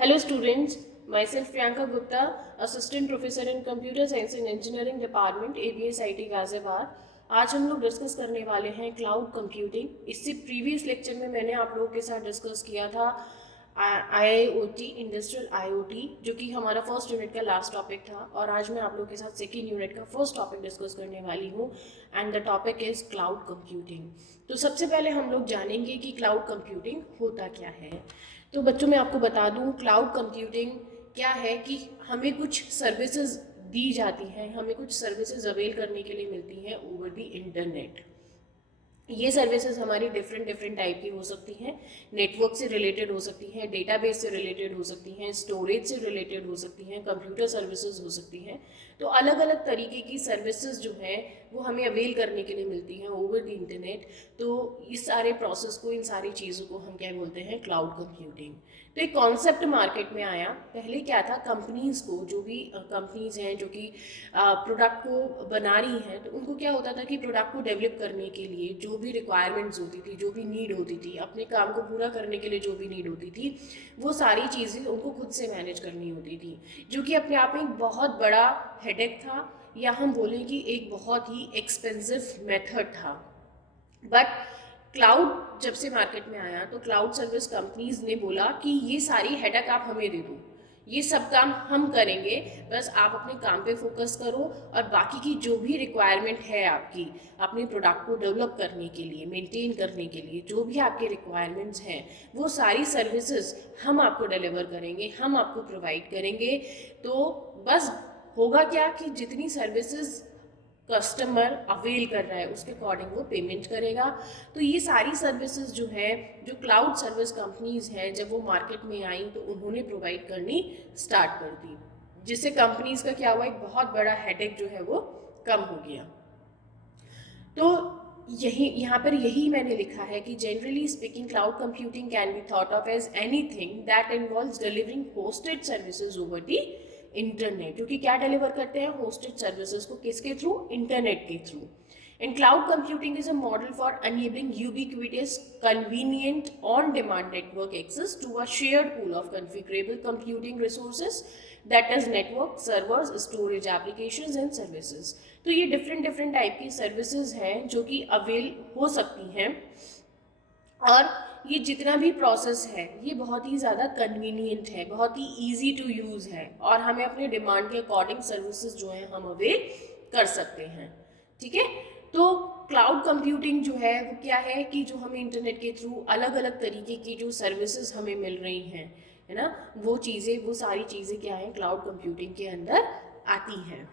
Hello students, myself Priyanka Gupta, Assistant Professor in Computer Science and Engineering Department, ABS IT Ghaziabad. आज हम लोग discuss करने वाले हैं क्लाउड कंप्यूटिंग। इससे प्रीवियस लेक्चर में मैंने आप लोगों के साथ डिस्कस किया था IIoT, इंडस्ट्रियल IoT, जो कि हमारा फर्स्ट यूनिट का लास्ट टॉपिक था, और आज मैं आप लोगों के साथ सेकेंड यूनिट का फर्स्ट टॉपिक डिस्कस करने वाली हूँ and the topic is cloud computing. तो सबसे पहले हम लोग जानेंगे कि क्लाउड कंप्यूटिंग होता क्या है। तो बच्चों मैं आपको बता दूं क्लाउड कंप्यूटिंग क्या है कि हमें कुछ सर्विसेज दी जाती हैं, हमें कुछ सर्विसेज अवेल करने के लिए मिलती हैं ओवर द इंटरनेट। ये सर्विसेज हमारी डिफरेंट डिफरेंट टाइप की हो सकती हैं। नेटवर्क से रिलेटेड हो सकती हैं, डेटाबेस से रिलेटेड हो सकती हैं, स्टोरेज से रिलेटेड हो सकती हैं, कंप्यूटर सर्विसेज हो सकती हैं। तो अलग अलग तरीके की सर्विसेज जो हैं वो हमें अवेल करने के लिए मिलती हैं ओवर द इंटरनेट। तो इस सारे प्रोसेस को, इन सारी चीज़ों को हम क्या बोलते हैं, क्लाउड कंप्यूटिंग। तो एक कॉन्सेप्ट मार्केट में आया। पहले क्या था, कंपनीज़ को, जो भी कंपनीज़ हैं जो कि प्रोडक्ट को बना रही हैं, तो उनको क्या होता था कि प्रोडक्ट को डेवलप करने के लिए जो भी रिक्वायरमेंट्स होती थी, जो भी नीड होती थी, अपने काम को पूरा करने के लिए जो भी नीड होती थी, वो सारी चीज़ें उनको खुद से मैनेज करनी होती थी, जो कि अपने आप में एक बहुत बड़ा हेडेक था, या हम बोलें कि एक बहुत ही एक्सपेंसिव मेथड था। बट क्लाउड जब से मार्केट में आया तो क्लाउड सर्विस कंपनीज ने बोला कि ये सारी हेडेक आप हमें दे दो, ये सब काम हम करेंगे, बस आप अपने काम पे फोकस करो, और बाकी की जो भी रिक्वायरमेंट है आपकी अपने प्रोडक्ट को डेवलप करने के लिए, मेंटेन करने के लिए, जो भी आपके रिक्वायरमेंट्स हैं वो सारी सर्विसेज हम आपको डिलीवर करेंगे, हम आपको प्रोवाइड करेंगे। तो बस होगा क्या कि जितनी सर्विसेज कस्टमर अवेल कर रहा है उसके अकॉर्डिंग वो पेमेंट करेगा। तो ये सारी सर्विसेज जो है, जो क्लाउड सर्विस कंपनीज हैं, जब वो मार्केट में आई तो उन्होंने प्रोवाइड करनी स्टार्ट कर दी, जिससे कंपनीज का क्या हुआ, एक बहुत बड़ा हेडेक जो है वो कम हो गया। तो यही यहाँ पर यही मैंने लिखा है कि generally speaking cloud computing can be thought of as anything that involves delivering hosted services over the internet, जो कि क्या डिलीवर करते हैं, होस्टेड सर्विसेज को, किसके थ्रू, इंटरनेट के through. And cloud computing is a model for enabling ubiquitous, convenient, on-demand network access to a shared pool of configurable computing resources, that is network, servers, storage applications and services. तो ये different different type की services हैं जो कि avail हो सकती हैं, और ये जितना भी प्रोसेस है ये बहुत ही ज़्यादा कन्वीनियंट है, बहुत ही ईजी टू यूज़ है, और हमें अपने डिमांड के अकॉर्डिंग सर्विसेज जो हैं हम अवेल कर सकते हैं। ठीक है। तो क्लाउड कंप्यूटिंग जो है वो क्या है कि जो हमें इंटरनेट के थ्रू अलग अलग तरीके की जो सर्विसेज हमें मिल रही हैं, है ना, वो चीज़ें, वो सारी चीज़ें क्या हैं, क्लाउड कंप्यूटिंग के अंदर आती हैं।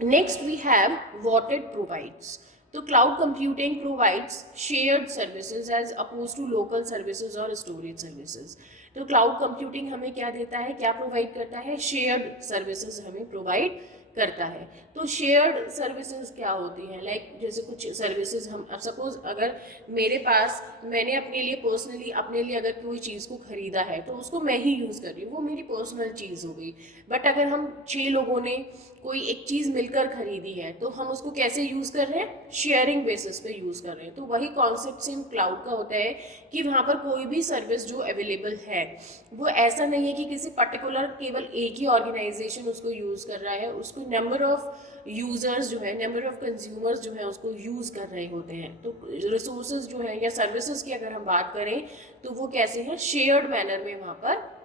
Next we have what it provides. तो cloud computing provides shared services as opposed to local services और स्टोरेज सर्विसेज। तो क्लाउड कंप्यूटिंग हमें क्या देता है, क्या प्रोवाइड करता है, शेयर्ड सर्विसेज हमें प्रोवाइड करता है। तो शेयर्ड सर्विसेज क्या होती हैं, लाइक जैसे कुछ सर्विसेज हम, अब सपोज अगर मेरे पास, मैंने अपने लिए पर्सनली, अपने लिए अगर कोई चीज़ को खरीदा है तो उसको मैं ही यूज़ कर रही हूँ, वो मेरी पर्सनल चीज़ हो गई। बट अगर हम 6 लोगों ने कोई एक चीज़ मिलकर खरीदी है तो हम उसको कैसे यूज़ कर रहे हैं, शेयरिंग बेसिस पे यूज़ कर रहे हैं। तो वही कॉन्सेप्ट सेम क्लाउड का होता है कि वहाँ पर कोई भी सर्विस जो अवेलेबल है वो ऐसा नहीं है कि किसी पर्टिकुलर केवल एक ही ऑर्गेनाइजेशन उसको यूज़ कर रहा है, उसको नंबर ऑफ यूज़र्स जो है, नंबर ऑफ कंज्यूमर्स जो है उसको यूज़ कर रहे होते हैं। तो रिसोर्सेज जो है या सर्विसेज की अगर हम बात करें तो वो कैसे हैं, शेयर्ड मैनर में वहाँ पर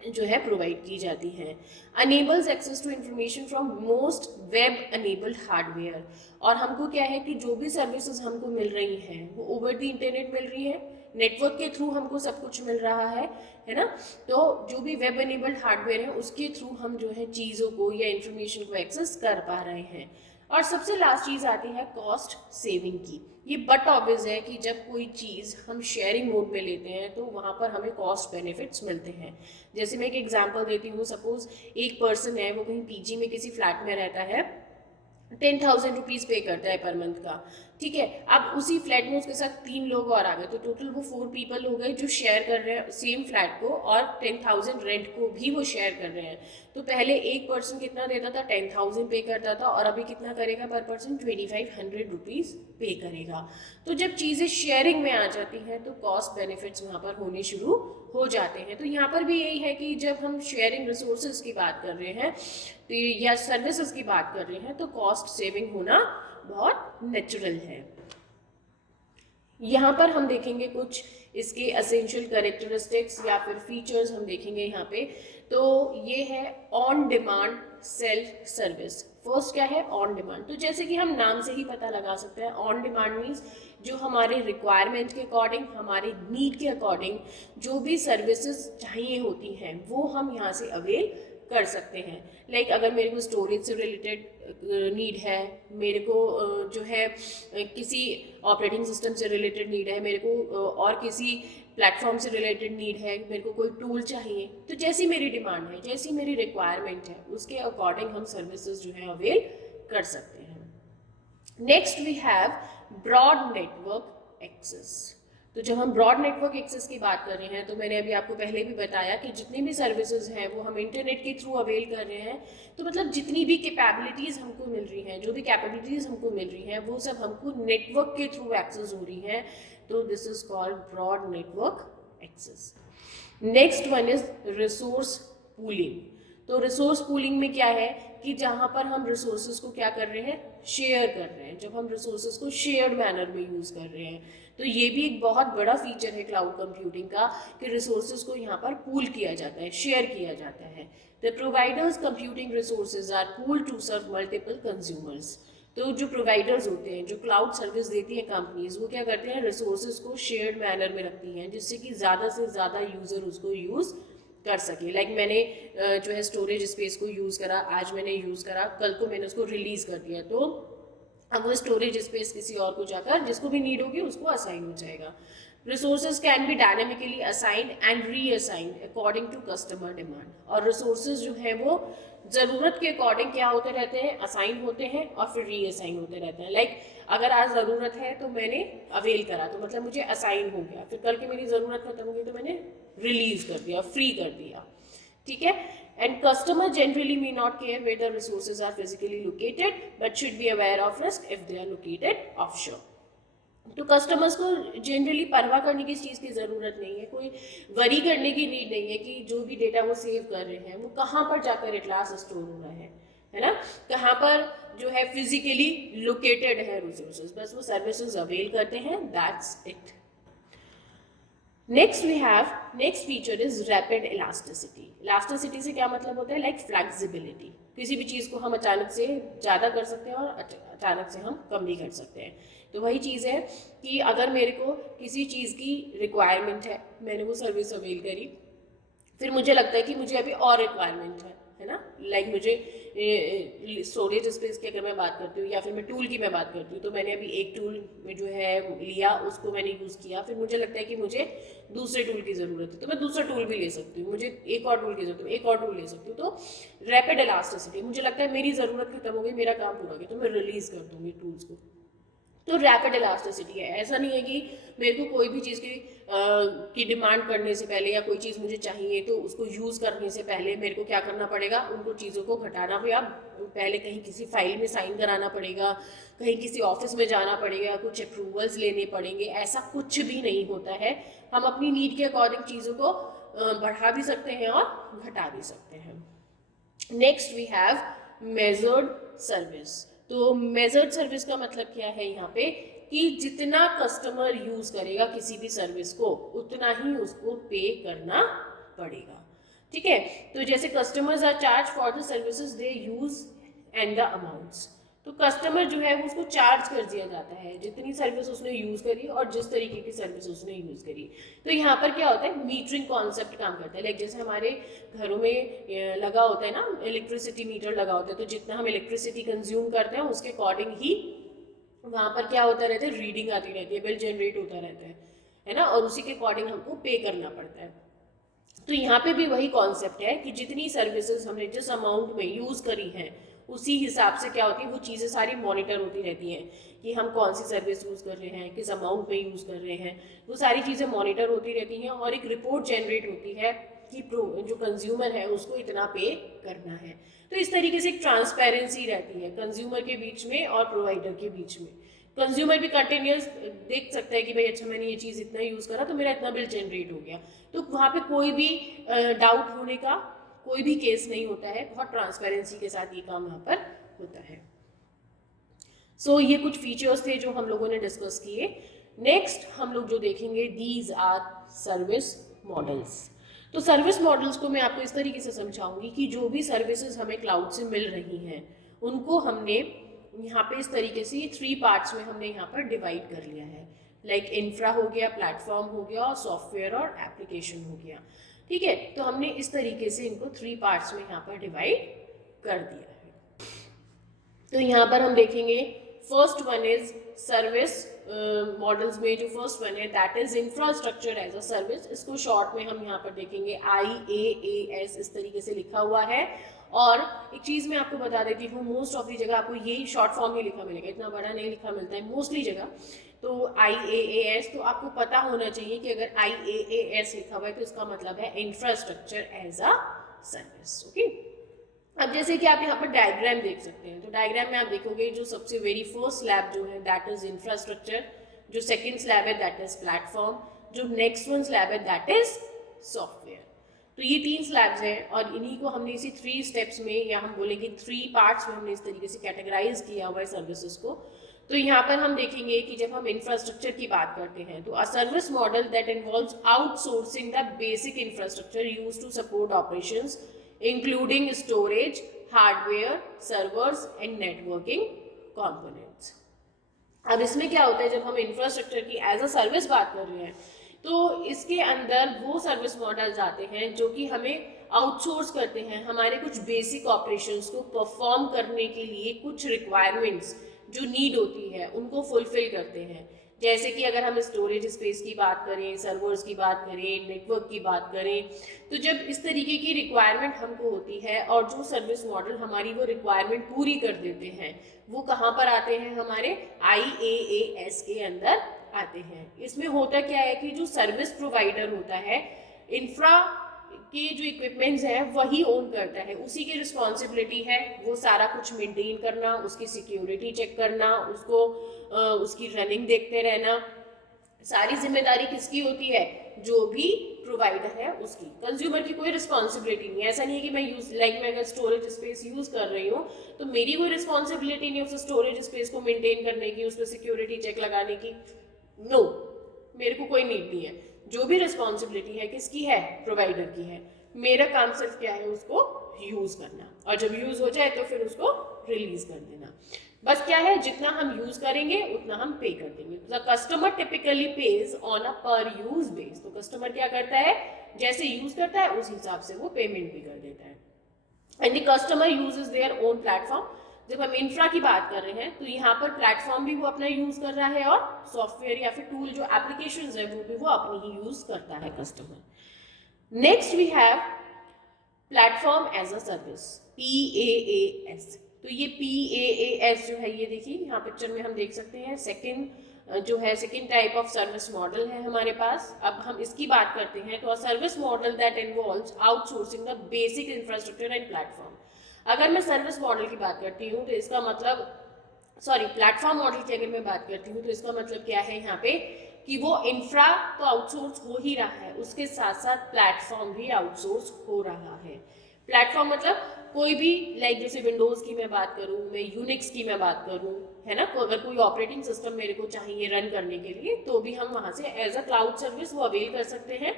जो है प्रोवाइड की जाती हैं। Enables access to information from most web enabled hardware. और हमको क्या है कि जो भी सर्विसेज हमको मिल रही हैं वो ओवर द इंटरनेट मिल रही है, नेटवर्क के थ्रू हमको सब कुछ मिल रहा है ना। तो जो भी वेब अनेबल्ड हार्डवेयर है उसके थ्रू हम जो है चीज़ों को या इंफॉर्मेशन को एक्सेस कर पा रहे हैं। और सबसे लास्ट चीज़ आती है कॉस्ट सेविंग की। ये बट ऑब्वियस है कि जब कोई चीज़ हम शेयरिंग मोड में लेते हैं तो वहाँ पर हमें कॉस्ट बेनिफिट्स मिलते हैं। जैसे मैं एक एग्जांपल देती हूँ, सपोज एक पर्सन है, वो कहीं पीजी में किसी फ्लैट में रहता है, 10,000 रुपीज़ पे करता है पर मंथ का। ठीक है। अब उसी फ्लैट में उसके साथ 3 लोग और आ गए, तो टोटल वो 4 पीपल हो गए जो शेयर कर रहे हैं सेम फ्लैट को, और 10,000 रेंट को भी वो शेयर कर रहे हैं। तो पहले एक पर्सन कितना देता था, 10,000 पे करता था, और अभी कितना करेगा पर पर्सन, 2500 रुपीज़ पे करेगा। तो जब चीज़ें शेयरिंग में आ जाती हैं तो कॉस्ट बेनिफिट्स वहाँ पर होने शुरू हो जाते हैं। तो यहाँ पर भी यही है कि जब हम शेयरिंग रिसोर्सेज की बात कर रहे हैं तो या सर्विसेज की बात कर रहे हैं तो कॉस्ट सेविंग होना बहुत नेचुरल है। यहाँ पर हम देखेंगे कुछ इसके एसेंशियल कैरेक्टरिस्टिक्स या फिर फीचर्स हम देखेंगे यहाँ पे। तो ये है on demand self service. First क्या है, ऑन डिमांड। तो जैसे कि हम नाम से ही पता लगा सकते हैं, ऑन डिमांड मीन्स जो हमारे रिक्वायरमेंट के अकॉर्डिंग, हमारे नीड के अकॉर्डिंग जो भी सर्विसेज चाहिए होती हैं वो हम यहाँ से अवेल कर सकते हैं। लाइक अगर मेरे को स्टोरेज से रिलेटेड नीड है, मेरे को जो है किसी ऑपरेटिंग सिस्टम से रिलेटेड नीड है, मेरे को और किसी प्लेटफॉर्म से रिलेटेड नीड है, मेरे को कोई टूल चाहिए, तो जैसी मेरी डिमांड है, जैसी मेरी रिक्वायरमेंट है, उसके अकॉर्डिंग हम सर्विसेज जो है अवेल कर सकते हैं। Next we have broad network access. तो जब हम ब्रॉड नेटवर्क एक्सेस की बात कर रहे हैं तो मैंने अभी आपको पहले भी बताया कि जितनी भी सर्विसेज हैं वो हम इंटरनेट के थ्रू अवेल कर रहे हैं। तो मतलब जितनी भी कैपेबिलिटीज़ हमको मिल रही हैं, जो भी कैपेबिलिटीज़ हमको मिल रही हैं, वो सब हमको नेटवर्क के थ्रू एक्सेस हो रही हैं। तो this is called broad network access. Next one is resource pooling. तो रिसोर्स पूलिंग में क्या है कि जहाँ पर हम रिसोर्सेज को क्या कर रहे हैं, शेयर कर रहे हैं। जब हम रिसोर्सेज को शेयर्ड मैनर में यूज़ कर रहे हैं तो ये भी एक बहुत बड़ा फीचर है क्लाउड कंप्यूटिंग का कि रिसोर्सेज को यहाँ पर पूल किया जाता है, शेयर किया जाता है। The providers computing resources are pool to serve multiple consumers. तो जो प्रोवाइडर्स होते हैं, जो क्लाउड सर्विस देती हैं कंपनीज, वो क्या करते हैं, रिसोर्सेज को शेयर्ड मैनर में रखती हैं जिससे कि ज़्यादा से ज़्यादा यूज़र उसको यूज़ कर सके। लाइक मैंने जो है स्टोरेज स्पेस को यूज़ करा, आज मैंने यूज़ करा, कल को मैंने उसको रिलीज़ कर दिया, तो अब वो स्टोरेज स्पेस किसी और को जाकर जिसको भी नीड होगी उसको असाइन हो जाएगा। Resources can be dynamically assigned and reassigned according to customer demand. और रिसोर्सेज जो है वो ज़रूरत के अकॉर्डिंग क्या होते रहते हैं, असाइन होते हैं और फिर रीअसाइन होते रहते हैं। लाइक अगर आज ज़रूरत है तो मैंने अवेल करा, तो मतलब मुझे असाइन हो गया, फिर कल की मेरी ज़रूरत खत्म हो गई तो मैंने रिलीज़ कर दिया, फ्री कर दिया। ठीक है। And customer generally may not care where the resources are physically located, but should be aware of risk if they are located offshore. तो कस्टमर्स को जनरली परवाह करने की इस चीज़ की ज़रूरत नहीं है, कोई वरी करने की नीड नहीं है कि जो भी डेटा वो सेव कर रहे हैं वो कहाँ पर जाकर एट लास्ट स्टोर हो रहा है ना, कहाँ पर जो है फिजिकली लोकेटेड है रिसोर्सेज, बस वो सर्विसेज अवेल करते हैं, that's it. Next we have, next feature is rapid elasticity. Elasticity से क्या मतलब होता है, लाइक फ्लेक्सिबिलिटी। किसी भी चीज़ को हम अचानक से ज़्यादा कर सकते हैं और अचानक से हम कम भी कर सकते हैं। तो वही चीज़ है कि अगर मेरे को किसी चीज़ की रिक्वायरमेंट है, मैंने वो सर्विस अवेल करी, फिर मुझे लगता है कि मुझे अभी और रिक्वायरमेंट है ना, लाइक मुझे स्टोरेज स्पेस की अगर मैं बात करती हूँ या फिर मैं टूल की मैं बात करती हूँ, तो मैंने अभी एक टूल में जो है लिया, उसको मैंने यूज़ किया, फिर मुझे लगता है कि मुझे दूसरे टूल की ज़रूरत है तो मैं दूसरा टूल भी ले सकती हूँ, मुझे एक और टूल की ज़रूरत है, एक और टूल ले सकती हूँ। तो रैपिड इलास्टिसिटी, मुझे लगता है मेरी ज़रूरत खत्म हो गई, मेरा काम पूरा हो गया, तो मैं रिलीज़ कर दूँगी टूल्स को। तो रैपिड इलास्टिसिटी है। ऐसा नहीं है कि मेरे को कोई भी चीज़ की डिमांड करने से पहले या कोई चीज़ मुझे चाहिए तो उसको यूज़ करने से पहले मेरे को क्या करना पड़ेगा, उनको चीज़ों को घटाना भी, अब पहले कहीं किसी फाइल में साइन कराना पड़ेगा, कहीं किसी ऑफिस में जाना पड़ेगा, कुछ अप्रूवल्स लेने पड़ेंगे, ऐसा कुछ भी नहीं होता है। हम अपनी नीड के अकॉर्डिंग चीज़ों को बढ़ा भी सकते हैं और घटा भी सकते हैं। Next we have measured service. तो मेजर्ड सर्विस का मतलब क्या है यहाँ पे कि जितना कस्टमर यूज़ करेगा किसी भी सर्विस को उतना ही उसको पे करना पड़ेगा। ठीक है। तो जैसे customers are charge for the services they use and the amounts. तो कस्टमर जो है उसको चार्ज कर दिया जाता है जितनी सर्विस उसने यूज़ करी और जिस तरीके की सर्विस उसने यूज़ करी। तो यहाँ पर क्या होता है, मीटरिंग कॉन्सेप्ट काम करता है। लाइक जैसे हमारे घरों में लगा होता है ना, इलेक्ट्रिसिटी मीटर लगा होता है, तो जितना हम इलेक्ट्रिसिटी कंज्यूम करते हैं उसके अकॉर्डिंग ही वहाँ पर क्या होता रहता है, रीडिंग आती रहती है, बिल जनरेट होता रहता है ना, और उसी के अकॉर्डिंग हमको पे करना पड़ता है। तो यहाँ पे भी वही कॉन्सेप्ट है कि जितनी सर्विसेज हमने जिस अमाउंट में यूज़ करी हैं उसी हिसाब से क्या होती है वो चीज़ें सारी मॉनिटर होती रहती हैं कि हम कौन सी सर्विस यूज़ कर रहे हैं, किस अमाउंट में यूज़ कर रहे हैं, वो सारी चीज़ें मॉनिटर होती रहती हैं और एक रिपोर्ट जनरेट होती है कि जो कंज्यूमर है उसको इतना पे करना है। तो इस तरीके से एक ट्रांसपेरेंसी रहती है कंज्यूमर के बीच में और प्रोवाइडर के बीच में। कंज्यूमर भी कंटिन्यूस देख सकता है कि भाई अच्छा मैंने ये चीज़ इतना यूज़ करा तो मेरा इतना बिल जनरेट हो गया, तो वहाँ पे कोई भी डाउट होने का कोई भी केस नहीं होता है, बहुत ट्रांसपेरेंसी के साथ ये काम यहाँ पर होता है। सो ये कुछ फीचर्स थे जो हम लोगों ने डिस्कस किए। नेक्स्ट हम लोग जो देखेंगे दीज आर सर्विस मॉडल्स। तो सर्विस मॉडल्स को मैं आपको इस तरीके से समझाऊंगी कि जो भी सर्विसेज हमें क्लाउड से मिल रही हैं उनको हमने यहाँ पे इस तरीके से 3 पार्ट्स में हमने यहाँ पर डिवाइड कर लिया है। लाइक इंफ्रा हो गया, प्लेटफॉर्म हो गया और सॉफ्टवेयर और एप्लीकेशन हो गया। ठीक है, तो हमने इस तरीके से इनको 3 पार्ट्स में यहाँ पर डिवाइड कर दिया है। तो यहाँ पर हम देखेंगे first one is service models में जो फर्स्ट वन है that is infrastructure as a service. इसको शॉर्ट में हम यहाँ पर देखेंगे IaaS, इस तरीके से लिखा हुआ है। और एक चीज़ मैं आपको बता देती हूँ, मोस्ट ऑफ दी जगह आपको यही शॉर्ट फॉर्म में लिखा मिलेगा, इतना बड़ा नहीं लिखा मिलता है मोस्टली जगह। तो IaaS, तो आपको पता होना चाहिए कि अगर IaaS लिखा हुआ है तो इसका मतलब है infrastructure as a service. Okay, अब जैसे कि आप यहाँ पर डायग्राम देख सकते हैं, तो डायग्राम में आप देखोगे जो सबसे वेरी फर्स्ट स्लैब जो है दैट इज इंफ्रास्ट्रक्चर, जो सेकंड स्लैब है दैट इज प्लेटफॉर्म, जो नेक्स्ट वन स्लैब है दैट इज सॉफ्टवेयर। तो ये 3 स्लैब्स हैं और इन्हीं को हमने इसी 3 स्टेप्स में या हम बोलेंगे 3 पार्ट्स में हमने इस तरीके से कैटेगराइज किया हुआ है सर्विसेज को। तो यहाँ पर हम देखेंगे कि जब हम इंफ्रास्ट्रक्चर की बात करते हैं तो a service model that involves outsourcing the basic infrastructure used to support operations including storage, hardware, servers and networking components. अब इसमें क्या होता है, जब हम इंफ्रास्ट्रक्चर की एज अ सर्विस बात कर रहे हैं तो इसके अंदर वो सर्विस मॉडल्स आते हैं जो कि हमें आउटसोर्स करते हैं हमारे कुछ बेसिक ऑपरेशंस को परफॉर्म करने के लिए, कुछ रिक्वायरमेंट्स जो नीड होती है उनको फुलफिल करते हैं। जैसे कि अगर हम स्टोरेज स्पेस की बात करें, सर्वर्स की बात करें, नेटवर्क की बात करें, तो जब इस तरीके की रिक्वायरमेंट हमको होती है और जो सर्विस मॉडल हमारी वो रिक्वायरमेंट पूरी कर देते हैं वो कहाँ पर आते हैं, हमारे IaaS के अंदर आते हैं। इसमें होता क्या है कि जो सर्विस प्रोवाइडर होता है इंफ्रा के जो इक्विपमेंट्स हैं वही ओन करता है, उसी की रिस्पॉन्सिबिलिटी है वो सारा कुछ मेंटेन करना, उसकी सिक्योरिटी चेक करना, उसको उसकी रनिंग देखते रहना, सारी जिम्मेदारी किसकी होती है, जो भी प्रोवाइडर है उसकी। कंज्यूमर की कोई रिस्पॉन्सिबिलिटी नहीं है। ऐसा नहीं है कि मैं अगर स्टोरेज स्पेस यूज कर रही हूँ तो मेरी कोई रिस्पॉन्सिबिलिटी नहीं है उस स्टोरेज स्पेस को मेंटेन करने की, उस पर सिक्योरिटी चेक लगाने की। नो, मेरे को कोई नीड नहीं है। जो भी रिस्पॉन्सिबिलिटी है किसकी है, प्रोवाइडर की है। मेरा काम सिर्फ क्या है, उसको यूज करना, और जब यूज हो जाए तो फिर उसको रिलीज कर देना। बस क्या है, जितना हम यूज करेंगे उतना हम पे कर देंगे। The customer typically page on a पर यूज बेस। तो कस्टमर क्या करता है, जैसे यूज करता है उस हिसाब से वो पेमेंट भी कर देता है। And the customer uses their own platform. जब हम इंफ्रा की बात कर रहे हैं तो यहाँ पर प्लेटफॉर्म भी वो अपना यूज कर रहा है और सॉफ्टवेयर या फिर टूल जो एप्लीकेशंस है वो भी वो अपनी ही यूज करता है customer. Next we have platform as a service, PaaS। तो ये PaaS जो है, ये देखिए यहाँ पिक्चर में हम देख सकते हैं second type of service model है हमारे पास। अब हम इसकी बात करते हैं तो service model that involves outsourcing the basic infrastructure and platform. अगर मैं सर्विस मॉडल की बात करती हूँ तो इसका मतलब, प्लेटफॉर्म मॉडल की अगर मैं बात करती हूँ तो इसका मतलब क्या है यहाँ पे कि वो इंफ्रा तो आउटसोर्स हो ही रहा है, उसके साथ साथ प्लेटफॉर्म भी आउटसोर्स हो रहा है। प्लेटफॉर्म मतलब कोई भी, लाइक जैसे विंडोज की मैं बात करूँ, मैं यूनिक्स की मैं बात करूँ, है ना, अगर कोई ऑपरेटिंग सिस्टम मेरे को चाहिए रन करने के लिए तो भी हम वहाँ से एज अ क्लाउड सर्विस वो अवेल कर सकते हैं।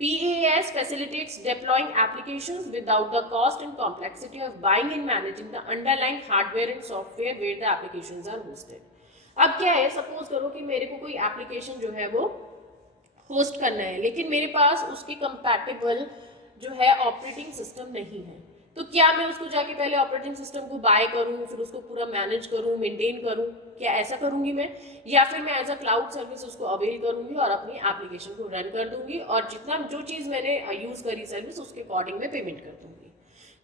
PaaS facilitates deploying applications without the cost and complexity of buying and managing the underlying hardware and software where the applications are hosted. अब क्या है, सपोज करो कि मेरे को कोई एप्लीकेशन जो है वो होस्ट करना है लेकिन मेरे पास उसके कंपैटिबल जो है ऑपरेटिंग सिस्टम नहीं है, तो क्या मैं उसको जाके पहले ऑपरेटिंग सिस्टम को बाय करूँ, फिर उसको पूरा मैनेज करूँ, मेंटेन करूँ, क्या ऐसा करूँगी मैं, या फिर मैं एज अ क्लाउड सर्विस उसको अवेल करूँगी और अपनी एप्लीकेशन को रन कर दूँगी और जितना जो चीज़ मैंने यूज़ करी सर्विस उसके अकॉर्डिंग में पेमेंट कर दूँगी।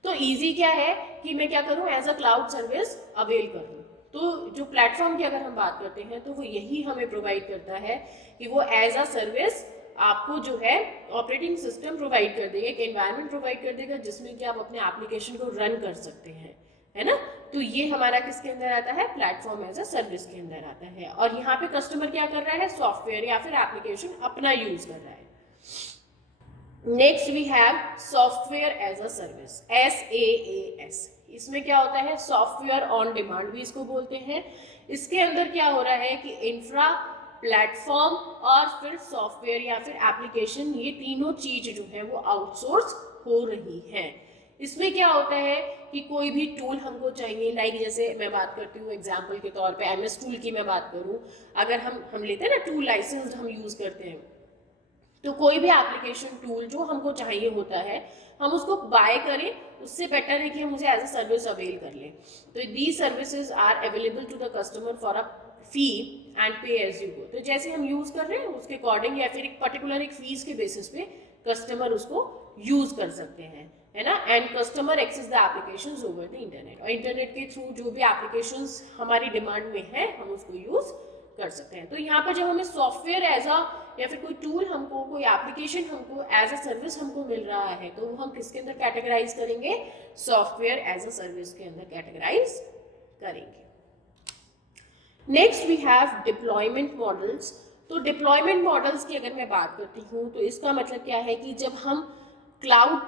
तो इजी क्या है कि मैं क्या करूं, as a cloud service avail कर लूं। तो जो प्लेटफॉर्म की अगर हम बात करते हैं तो वो यही हमें प्रोवाइड करता है कि वो एज अ सर्विस आपको जो है ऑपरेटिंग सिस्टम प्रोवाइड कर देगा, एक एनवायरनमेंट प्रोवाइड कर देगा जिसमें कि आप अपने एप्लीकेशन को रन कर सकते हैं, है ना। तो ये हमारा किसके अंदर आता है, प्लेटफॉर्म एज अ सर्विस के अंदर आता है। और यहाँ पे कस्टमर क्या कर रहा है, सॉफ्टवेयर या फिर एप्लीकेशन अपना यूज कर रहा है। Next we have software as a service, SaaS। इसमें क्या होता है, सॉफ्टवेयर ऑन डिमांड भी इसको बोलते हैं। इसके अंदर क्या हो रहा है कि इंफ्रा, प्लेटफॉर्म और फिर सॉफ्टवेयर या फिर एप्लीकेशन, ये तीनों चीज जो है वो आउटसोर्स हो रही है। इसमें क्या होता है कि कोई भी टूल हमको चाहिए, लाइक जैसे मैं बात करती हूँ एग्जांपल के तौर पे MS टूल की मैं बात करूँ, अगर हम लेते हैं ना टूल लाइसेंस हम यूज करते हैं, तो कोई भी एप्लीकेशन टूल जो हमको चाहिए होता है हम उसको बाय करें, उससे बेटर है कि हम उसे एज अ सर्विस अवेल कर लें। तो these services are available to the customer for a fee and pay as you go. तो जैसे हम यूज कर रहे हैं उसके अकॉर्डिंग या फिर एक पर्टिकुलर एक फीस के बेसिस पे कस्टमर उसको यूज कर सकते हैं, है ना। End customer access the applications over the internet, और इंटरनेट के थ्रू जो भी एप्लीकेशंस हमारी डिमांड में है हम उसको यूज कर सकते हैं। तो यहाँ पर जब हमें सॉफ्टवेयर एज अ या फिर कोई टूल हमको, कोई एप्लीकेशन हमको एज अ सर्विस हमको मिल रहा है तो वो हम किसके अंदर कैटेगराइज करेंगे, सॉफ्टवेयर एज अ सर्विस के अंदर कैटेगराइज करेंगे। Next we have deployment models. तो डिप्लॉयमेंट मॉडल्स की अगर मैं बात करती हूँ तो इसका मतलब क्या है कि जब हम क्लाउड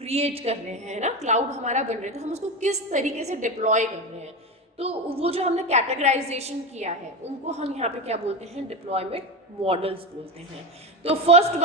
क्रिएट कर रहे हैं ना, क्लाउड हमारा बन रहा है, तो हम उसको किस तरीके से डिप्लॉय कर रहे हैं, तो वो जो हमने कैटेगराइजेशन किया है उनको हम यहाँ पे क्या बोलते हैं, डिप्लॉयमेंट मॉडल्स बोलते हैं। तो first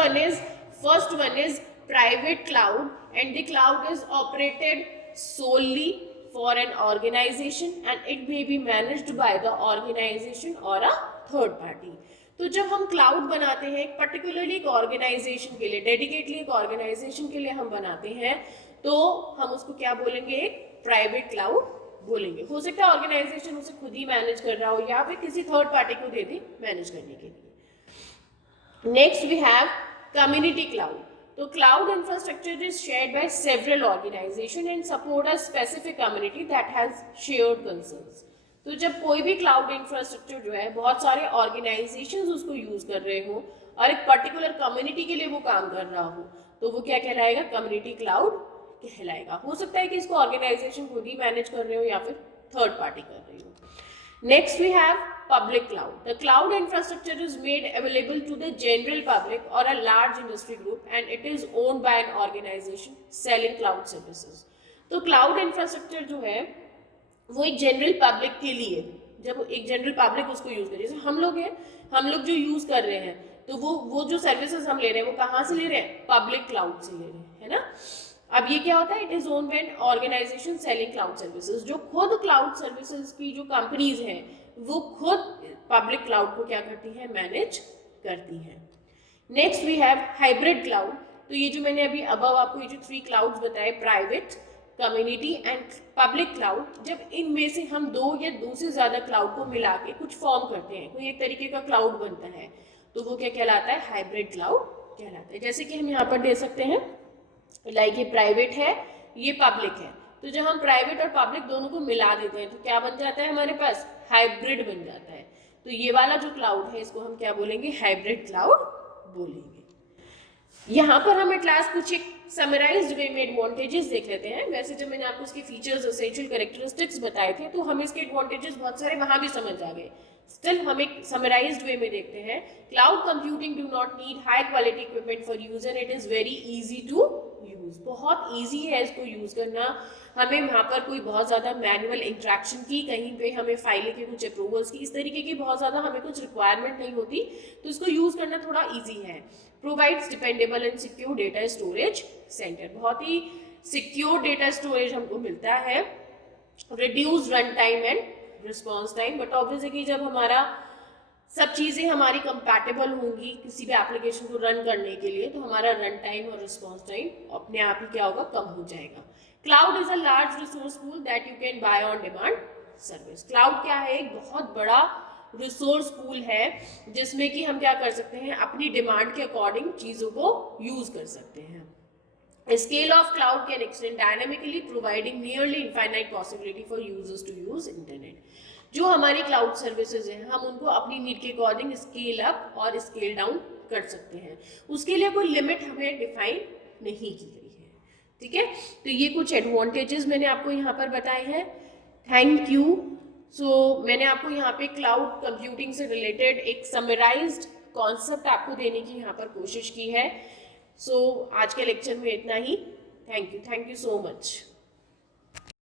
one is private cloud, and the cloud is operated solely for an organization and it may be managed by the organization or a third party। तो जब हम क्लाउड बनाते हैं पर्टिकुलरली एक ऑर्गेनाइजेशन के लिए, डेडिकेटली एक ऑर्गेनाइजेशन के लिए हम बनाते हैं, तो हम उसको क्या बोलेंगे, एक प्राइवेट क्लाउड बोलेंगे। हो सकता है ऑर्गेनाइजेशन उसे खुद ही मैनेज कर रहा हो या फिर किसी थर्ड पार्टी को दे दे मैनेज करने के लिए। Next we have community cloud. तो cloud infrastructure is shared by several organization and support a specific community that has shared concerns. तो जब कोई भी क्लाउड इंफ्रास्ट्रक्चर जो है बहुत सारे ऑर्गेनाइजेशंस उसको यूज कर रहे हो और एक पर्टिकुलर कम्युनिटी के लिए वो काम कर रहा हो, तो वो क्या कहलाएगा, कम्युनिटी क्लाउड कहलाएगा। हो सकता है कि इसको ऑर्गेनाइजेशन खुद ही मैनेज कर रहे हो या फिर थर्ड पार्टी कर रही हो। Next we have public cloud. The cloud infrastructure is made available to the general public or a large industry group and it is owned by an organization selling cloud services. तो cloud infrastructure जो है वो एक general public के लिए, जब एक general public उसको यूज करे, जैसे हम लोग हैं, हम लोग जो यूज कर रहे हैं, तो वो जो सर्विसेज हम ले रहे हैं वो कहाँ से ले रहे हैं, पब्लिक क्लाउड से ले रहे हैं, है ना। अब ये क्या होता है, it is owned by an organization selling cloud services. जो खुद क्लाउड सर्विसेज की जो कंपनीज हैं वो खुद पब्लिक क्लाउड को क्या करती है, मैनेज करती है। Next we have hybrid cloud. तो ये जो मैंने अभी अबव आपको ये जो 3 क्लाउड्स बताए, private, community and public cloud, जब इनमें से हम 2 या 2 से ज़्यादा क्लाउड को मिला के कुछ फॉर्म करते हैं, कोई एक तरीके का क्लाउड बनता है, तो वो क्या कहलाता है, हाइब्रिड क्लाउड कहलाता है। जैसे कि हम यहाँ पर दे सकते हैं, लाइक ये प्राइवेट है, ये पब्लिक है, तो जब हम प्राइवेट और पब्लिक दोनों को मिला देते हैं तो क्या बन जाता है हमारे पास, हाइब्रिड बन जाता है। तो ये वाला जो क्लाउड है इसको हम क्या बोलेंगे, हाइब्रिड क्लाउड बोलेंगे। यहाँ पर हम एट लास्ट कुछ एक समराइज्ड वे में एडवांटेजेस देख लेते हैं। वैसे जब मैंने आपको इसके फीचर्स, एसेंशियल कैरेक्टरिस्टिक्स बताए थे तो हमें इसके एडवांटेजेस बहुत सारे वहाँ भी समझ आ गए। स्टिल हम एक समराइज्ड वे में देखते हैं। Cloud computing do not need high quality equipment for use and it is very easy to use. बहुत ईजी है इसको यूज़ करना। हमें वहाँ पर कोई बहुत ज़्यादा मैनुअल इंट्रैक्शन की, कहीं पे हमें फाइल के कुछ अप्रूवल्स की, इस तरीके की बहुत ज़्यादा हमें कुछ रिक्वायरमेंट नहीं होती, तो इसको यूज़ करना थोड़ा ईजी है। Provides dependable and secure data storage centre, बहुत ही सिक्योर डेटा स्टोरेज हमको मिलता है। Reduce run time and response time, but obvious है कि जब हमारा सब चीज़ें हमारी कंपैटिबल होंगी किसी भी एप्लीकेशन को रन करने के लिए, तो हमारा रन टाइम और रिस्पॉन्स टाइम अपने आप ही क्या होगा, कम हो जाएगा। Cloud is a large resource pool that you can buy on demand service. Cloud क्या है, एक बहुत बड़ा रिसोर्स पूल है जिसमें कि हम क्या कर सकते हैं, अपनी डिमांड के अकॉर्डिंग चीज़ों को यूज़ कर सकते हैं। A scale of cloud can extend dynamically, providing nearly infinite possibility for users to use internet. जो हमारी क्लाउड सर्विसेज हैं हम उनको अपनी नीड के अकॉर्डिंग स्केल अप और स्केल डाउन कर सकते हैं, उसके लिए कोई लिमिट हमें डिफाइन नहीं की गई है। ठीक है, तो ये कुछ एडवांटेजेस मैंने आपको यहाँ पर बताए हैं। Thank you. मैंने आपको यहाँ पे क्लाउड कंप्यूटिंग से रिलेटेड एक समराइज्ड कॉन्सेप्ट आपको देने की यहाँ पर कोशिश की है। आज के लेक्चर में इतना ही। Thank you so much.